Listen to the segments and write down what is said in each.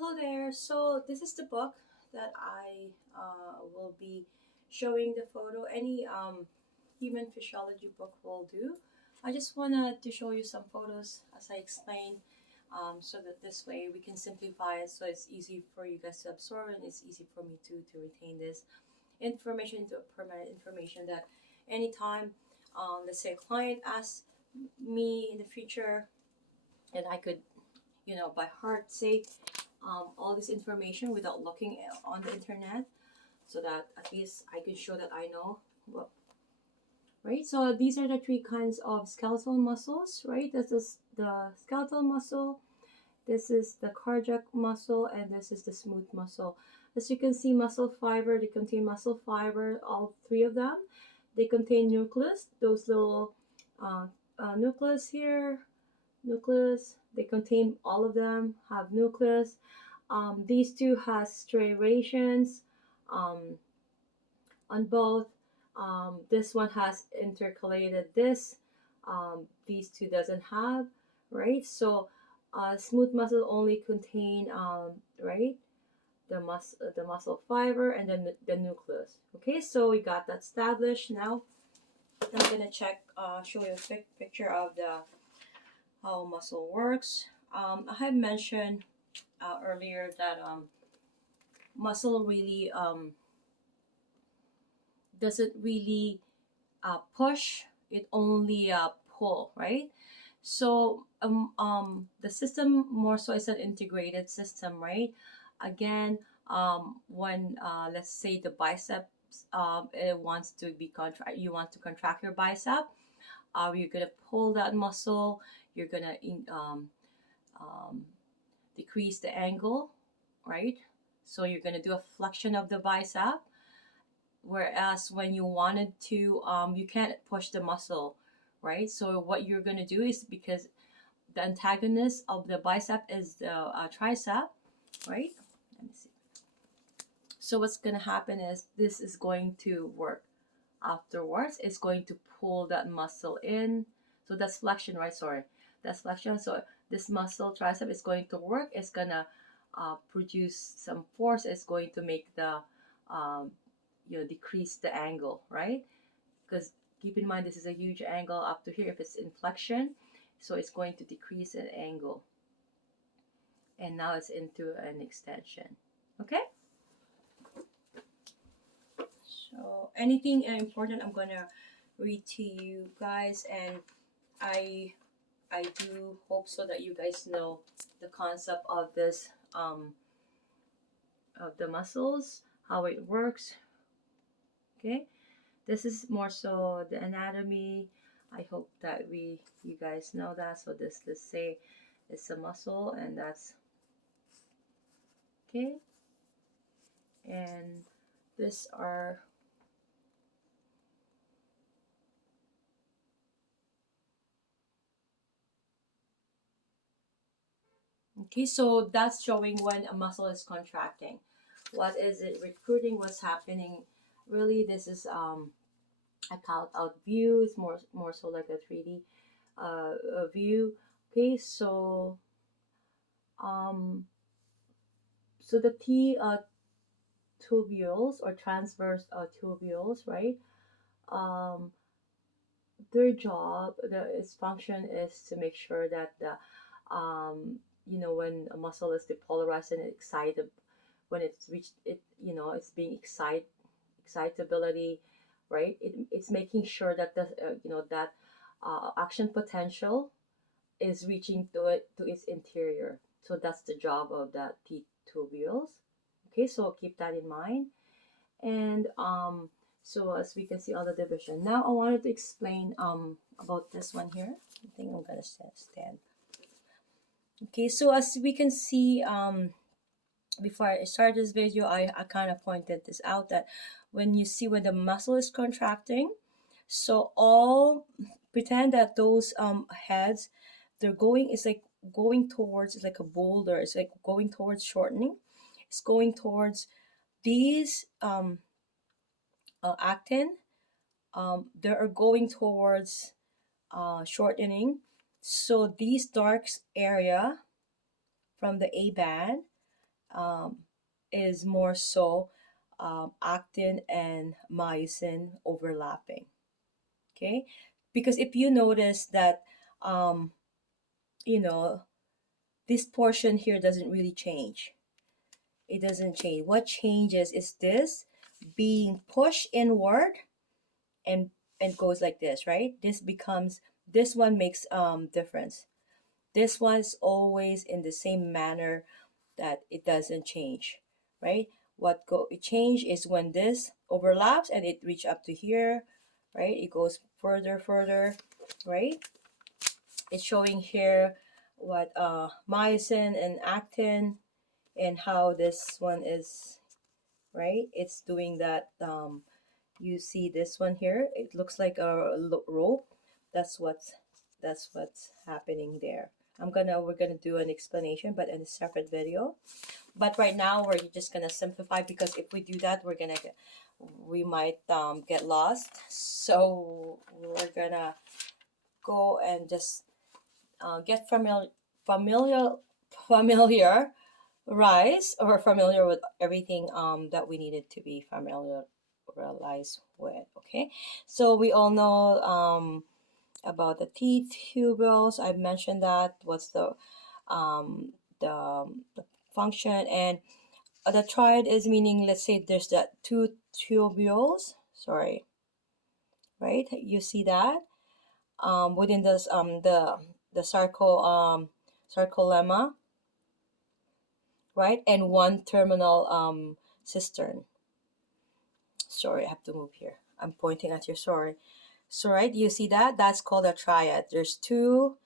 Hello there. So this is the book that I will be showing the photo. Any human physiology book will do. I just wanted to show you some photos as I explained, so that this way we can simplify it so it's easy for you guys to absorb and it's easy for me to retain this information into permanent information that anytime, let's say a client asks me in the future, and I could, by heart say all this information without looking on the internet, so that at least I can show that I know. Well, right, so these are the three kinds of skeletal muscles, right? This is the skeletal muscle, this is the cardiac muscle, and this is the smooth muscle. As you can see, muscle fiber, they contain muscle fiber, all three of them. They contain nucleus, those little uh, nucleus here, nucleus. They contain all of them have nucleus. These two has striations um, on both. This one has intercalated this. These two doesn't have, right? So smooth muscle only contain, right, the muscle fiber and then the nucleus. Okay, so we got that established. Now I'm gonna show you a quick picture of the how muscle works. I have mentioned earlier that muscle really doesn't really push, it only pull, right? So the system more so is an integrated system, right? Again, when let's say the biceps, it wants to be contract, you want to contract your bicep, you're gonna pull that muscle, you're gonna um, decrease the angle, right? So you're gonna do a flexion of the bicep. Whereas when you wanted to, you can't push the muscle, right? So what you're gonna do is, because the antagonist of the bicep is the tricep, right? Let me see. So what's gonna happen is this is going to work. Afterwards, it's going to pull that muscle in. So that's flexion, right? Sorry, that's flexion. So this muscle tricep is going to work. It's gonna produce some force. It's going to make the um, decrease the angle, right? Because keep in mind, this is a huge angle up to here if it's in flexion, so it's going to decrease an angle, and now it's into an extension. Okay, so anything important I'm gonna read to you guys, and i I do hope so that you guys know the concept of this, of the muscles, how it works. Okay, this is more so the anatomy. I hope that you guys know that. So this, let's say it's a muscle, and that's okay. And these are okay. So that's showing when a muscle is contracting. What is it recruiting? What's happening? Really, this is a count out view. It's more so like a 3D view. Okay, um, so the T tubules or transverse tubules, right? Um, their job, its function is to make sure that the when a muscle is depolarized and excited, when it's reached it, it's being excitability, right? It's making sure that the that action potential is reaching to its interior. So that's the job of the T tubules. Okay, so keep that in mind. And so as we can see all the division. Now I wanted to explain about this one here. I think I'm gonna stand. Okay, so as we can see, before I start this video, I kind of pointed this out, that when you see when the muscle is contracting, so all pretend that those heads, they're going, it's like going towards, it's like a boulder, it's like going towards shortening, it's going towards these actin, they are going towards shortening. So these dark area from the A band, um, is more so actin and myosin overlapping. Okay, because if you notice that, um, you know, this portion here doesn't really change. It doesn't change. What changes is this being pushed inward and goes like this, right? This becomes, this one makes difference. This one's always in the same manner, that it doesn't change, right? What go it change is when this overlaps and it reach up to here, right? It goes further, right? It's showing here what myosin and actin, and how this one is, right? It's doing that. You see this one here, it looks like a rope. That's what's happening there. We're gonna do an explanation, but in a separate video. But right now we're just gonna simplify, because if we do that, we might get lost. So we're gonna go and just get familiar rise or familiar with everything that we needed to be familiarized with. Okay, so we all know about the T tubules. I mentioned that. What's um the function, and the triad is meaning, let's say there's that two tubules, sorry, right? You see that within this the sarcolemma, right? And one terminal cistern. Sorry, I have to move here. I'm pointing at your, sorry. So, right, you see that? That's called a triad. There's two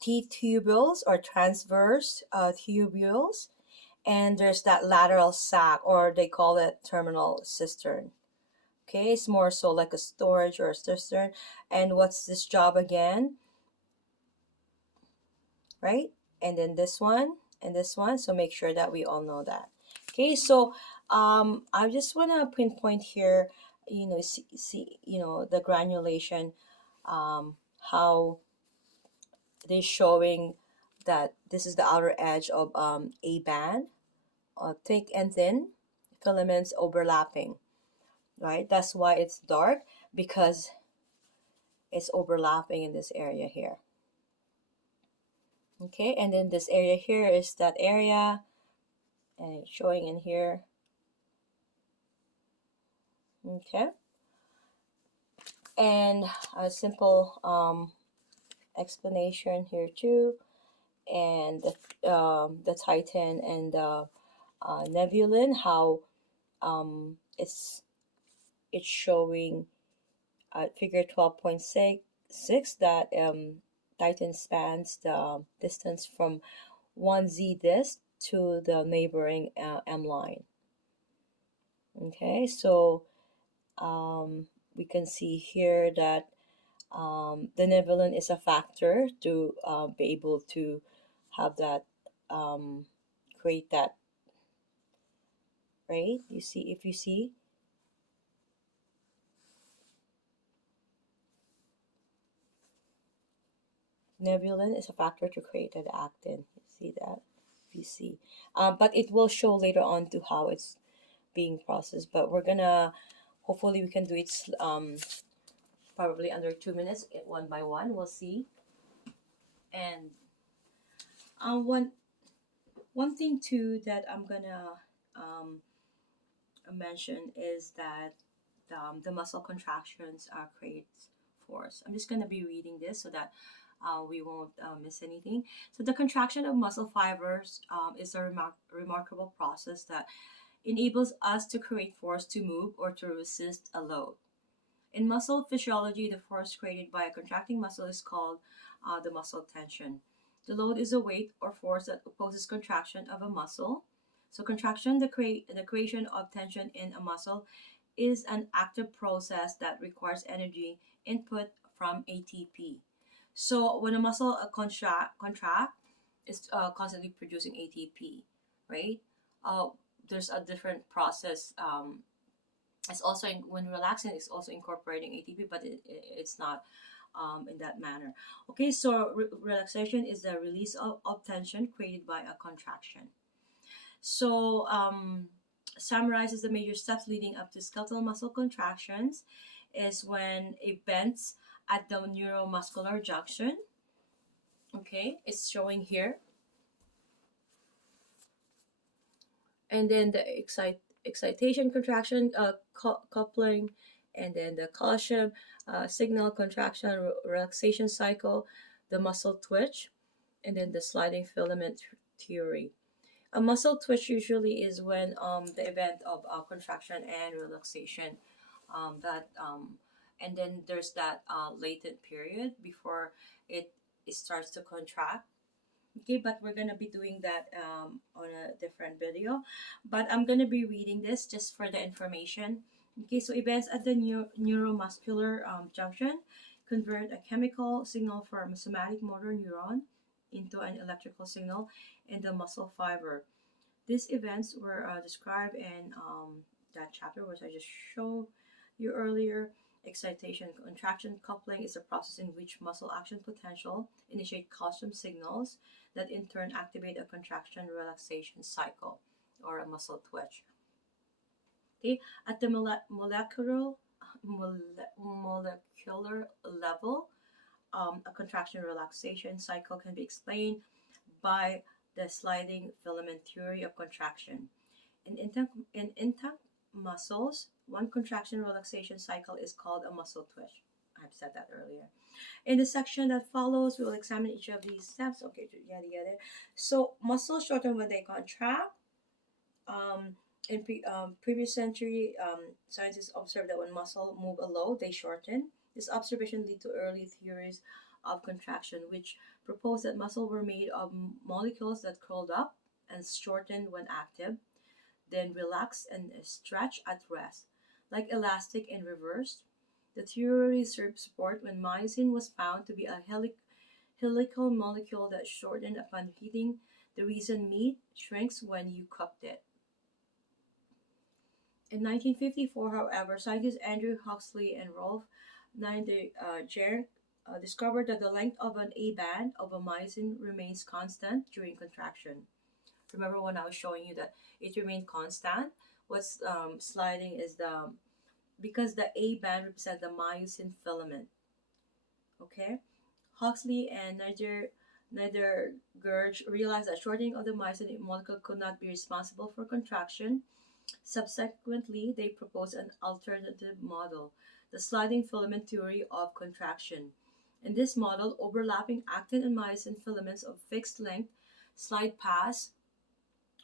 T tubules or transverse tubules, and there's that lateral sac, or they call it terminal cistern. Okay, it's more so like a storage or a cistern. And what's this job again? Right? And then this one and this one. So make sure that we all know that. Okay, so I just want to pinpoint here, see the granulation, how they're showing that this is the outer edge of a band, thick and thin filaments overlapping, right? That's why it's dark, because it's overlapping in this area here. Okay, and then this area here is that area, and it's showing in here. Okay, and a simple explanation here too, and the titan and the nebulin, how it's showing figure 12.6 that titan spans the distance from one z disc to the neighboring M line. Okay, so we can see here that the nebulin is a factor to be able to have that, create that, right? You see, if you see, nebulin is a factor to create that actin. You see that? If you see, but it will show later on to how it's being processed. But we're gonna, hopefully, we can do it probably under 2 minutes, one by one. We'll see. And one thing too that I'm gonna mention is that the muscle contractions creates force. I'm just gonna be reading this so that we won't miss anything. So the contraction of muscle fibers is a remarkable process that enables us to create force to move or to resist a load. In muscle physiology, the force created by a contracting muscle is called the muscle tension. The load is a weight or force that opposes contraction of a muscle. So contraction, the creation of tension in a muscle, is an active process that requires energy input from ATP. So when a muscle contract is constantly producing ATP, right? Uh, there's a different process. It's also when relaxing, it's also incorporating ATP, but it's not in that manner. Okay, so relaxation is the release of tension created by a contraction. So, summarizes the major steps leading up to skeletal muscle contractions is when it bends at the neuromuscular junction. Okay, it's showing here. And then the excitation contraction, coupling, and then the calcium signal contraction relaxation cycle, the muscle twitch, and then the sliding filament theory. A muscle twitch usually is when the event of contraction and relaxation, that and then there's that latent period before it, it starts to contract. Okay, but we're gonna be doing that on a different video. But I'm gonna be reading this just for the information. Okay, so events at the neuromuscular junction convert a chemical signal from a somatic motor neuron into an electrical signal in the muscle fiber. These events were described in that chapter which I just showed you earlier. Excitation contraction coupling is a process in which muscle action potential initiate calcium signals that in turn activate a contraction relaxation cycle or a muscle twitch. Okay, at the molecular level, a contraction relaxation cycle can be explained by the sliding filament theory of contraction. In intact muscles, one contraction relaxation cycle is called a muscle twitch. I've said that earlier. In the section that follows, we will examine each of these steps. Okay, yada. So muscles shorten when they contract. In previous century, scientists observed that when muscle move alow, they shorten. This observation led to early theories of contraction, which proposed that muscle were made of molecules that curled up and shortened when active, then relax and stretch at rest, like elastic in reverse. The theory served support when myosin was found to be a helical molecule that shortened upon heating. The reason meat shrinks when you cooked it. In 1954, however, scientists Andrew Huxley and Rolf Niederjark discovered that the length of an A band of a myosin remains constant during contraction. Remember when I was showing you that it remained constant? What's sliding is the, because the A band represents the myosin filament. Okay, Huxley and Niedergerge realized that shortening of the myosin molecule could not be responsible for contraction. Subsequently, they proposed an alternative model, the sliding filament theory of contraction. In this model, overlapping actin and myosin filaments of fixed length slide past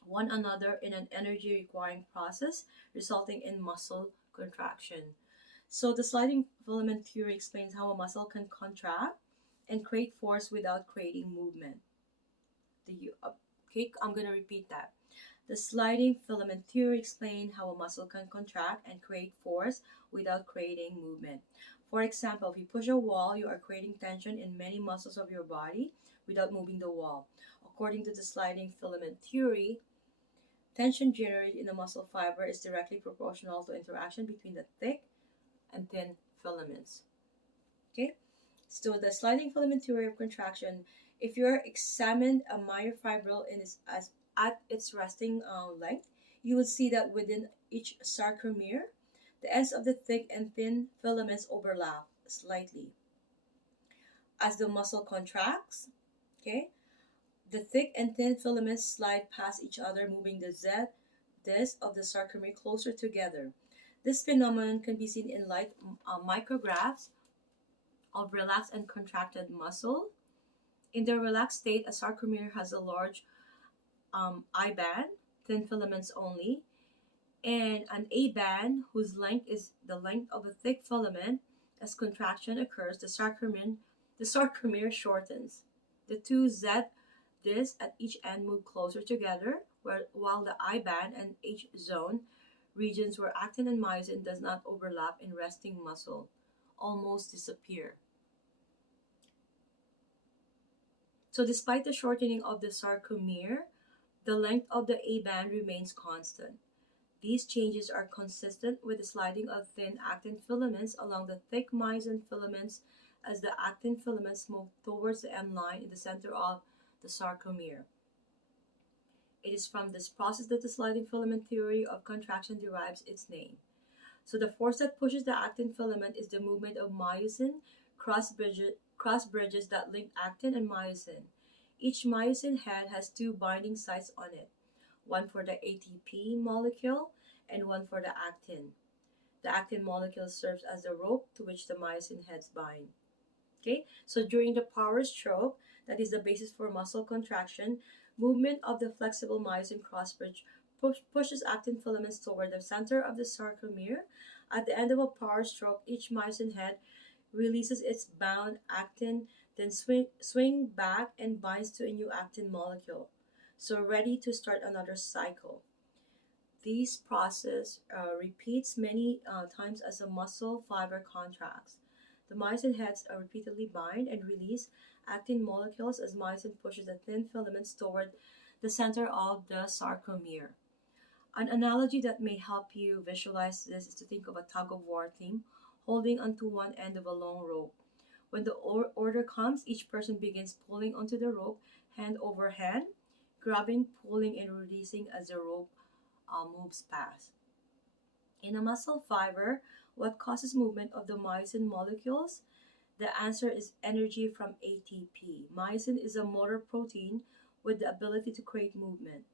one another in an energy requiring process, resulting in muscle contraction. So, the sliding filament theory explains how a muscle can contract and create force without creating movement. Okay, I'm going to repeat that. The sliding filament theory explains how a muscle can contract and create force without creating movement. For example, if you push a wall, you are creating tension in many muscles of your body without moving the wall. According to the sliding filament theory, tension generated in the muscle fiber is directly proportional to interaction between the thick and thin filaments. Okay, so the sliding filament theory of contraction, if you examine a myofibril at its resting length, you would see that within each sarcomere, the ends of the thick and thin filaments overlap slightly. As the muscle contracts, okay, the thick and thin filaments slide past each other, moving the Z disc of the sarcomere closer together. This phenomenon can be seen in light micrographs of relaxed and contracted muscle. In the relaxed state, a sarcomere has a large I band, thin filaments only, and an A band whose length is the length of a thick filament. As contraction occurs, the sarcomere shortens. The two Z discs at each end move closer together, while the I band and H zone regions where actin and myosin does not overlap in resting muscle almost disappear. So despite the shortening of the sarcomere, the length of the A band remains constant. These changes are consistent with the sliding of thin actin filaments along the thick myosin filaments as the actin filaments move towards the M line in the center of the sarcomere. It is from this process that the sliding filament theory of contraction derives its name. So the force that pushes the actin filament is the movement of myosin cross bridges that link actin and myosin. Each myosin head has two binding sites on it, one for the ATP molecule and one for the actin. The actin molecule serves as the rope to which the myosin heads bind. Okay, so during the power stroke, that is the basis for muscle contraction, movement of the flexible myosin crossbridge pushes actin filaments toward the center of the sarcomere. At the end of a power stroke, each myosin head releases its bound actin, then swing back and binds to a new actin molecule. So ready to start another cycle. This process repeats many times as a muscle fiber contracts. The myosin heads repeatedly bind and release actin molecules as myosin pushes the thin filaments toward the center of the sarcomere. An analogy that may help you visualize this is to think of a tug of war team holding onto one end of a long rope. When the order comes, each person begins pulling onto the rope hand over hand, grabbing, pulling, and releasing as the rope moves past. In a muscle fiber, what causes movement of the myosin molecules? The answer is energy from ATP. Myosin is a motor protein with the ability to create movement.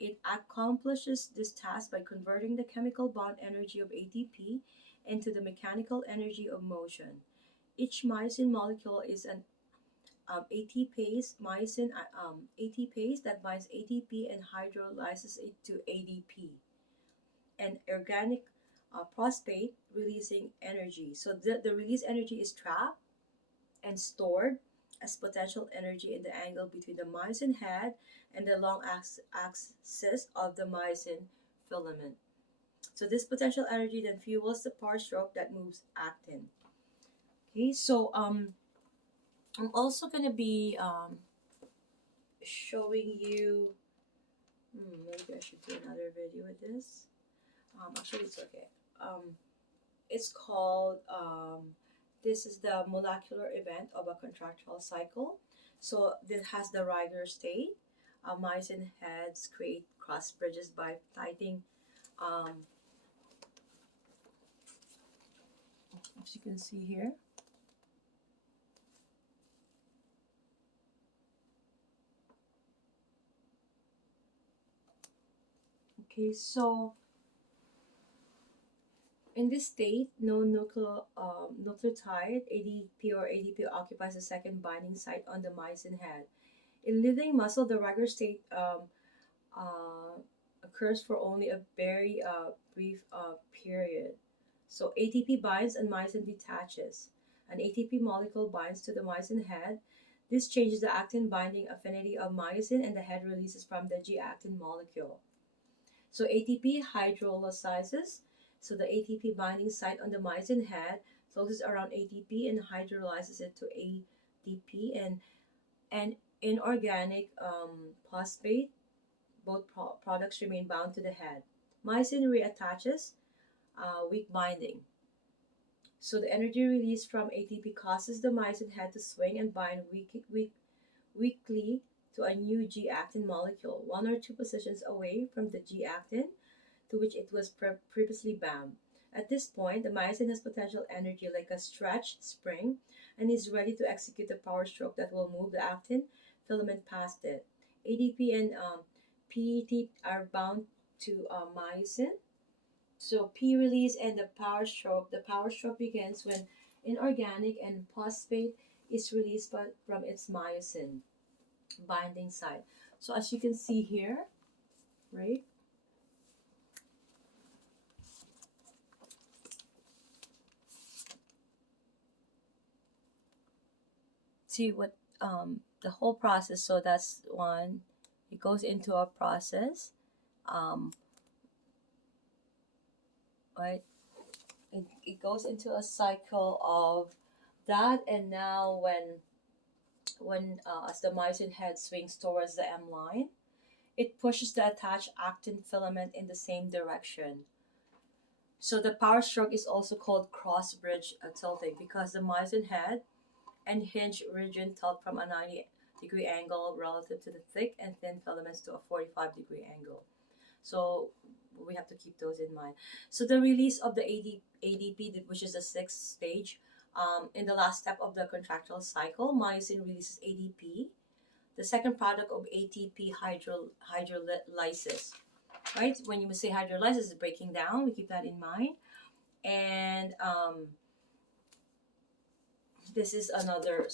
It accomplishes this task by converting the chemical bond energy of ATP into the mechanical energy of motion. Each myosin molecule is an ATPase, ATPase that binds ATP and hydrolyzes it to ADP. And organic phosphate releasing energy. So the released energy is trapped and stored as potential energy in the angle between the myosin head and the long axis of the myosin filament. So this potential energy then fuels the power stroke that moves actin. Okay, so I'm also gonna be showing you. Maybe I should do another video with this. Actually, it's okay. It's called. This is the molecular event of a contractile cycle. So this has the Riger state. Myosin heads create cross bridges by tightening. As you can see here. Okay, so in this state, no nucleotide ADP or ADP occupies the second binding site on the myosin head. In living muscle, the Riger state uh, occurs for only a very brief period. So ATP binds and myosin detaches. An ATP molecule binds to the myosin head. This changes the actin binding affinity of myosin and the head releases from the G-actin molecule. So ATP hydrolyzes. So the ATP binding site on the myosin head closes around ATP and hydrolyzes it to ADP and inorganic phosphate. Both products remain bound to the head. Myosin reattaches, weak binding. So the energy released from ATP causes the myosin head to swing and bind weakly to a new G-actin molecule, one or two positions away from the G-actin to which it was previously bound. At this point, the myosin has potential energy like a stretched spring and is ready to execute the power stroke that will move the actin filament past it. ADP and PET are bound to myosin. So P release and the power stroke. The power stroke begins when inorganic and phosphate is released from its myosin binding site. So as you can see here, right? See what the whole process. So that's one. It goes into a process, right? It goes into a cycle of that, and now when as the myosin head swings towards the M line, it pushes the attached actin filament in the same direction. So the power stroke is also called cross bridge tilting because the myosin head and hinge region tilt from a degree angle relative to the thick and thin filaments to a 45-degree angle. So we have to keep those in mind. So the release of the ADP, which is the sixth stage, in the last step of the contractile cycle, myosin releases ADP, the second product of ATP hydrolysis. Right? When you say hydrolysis, it's breaking down. We keep that in mind. And this is another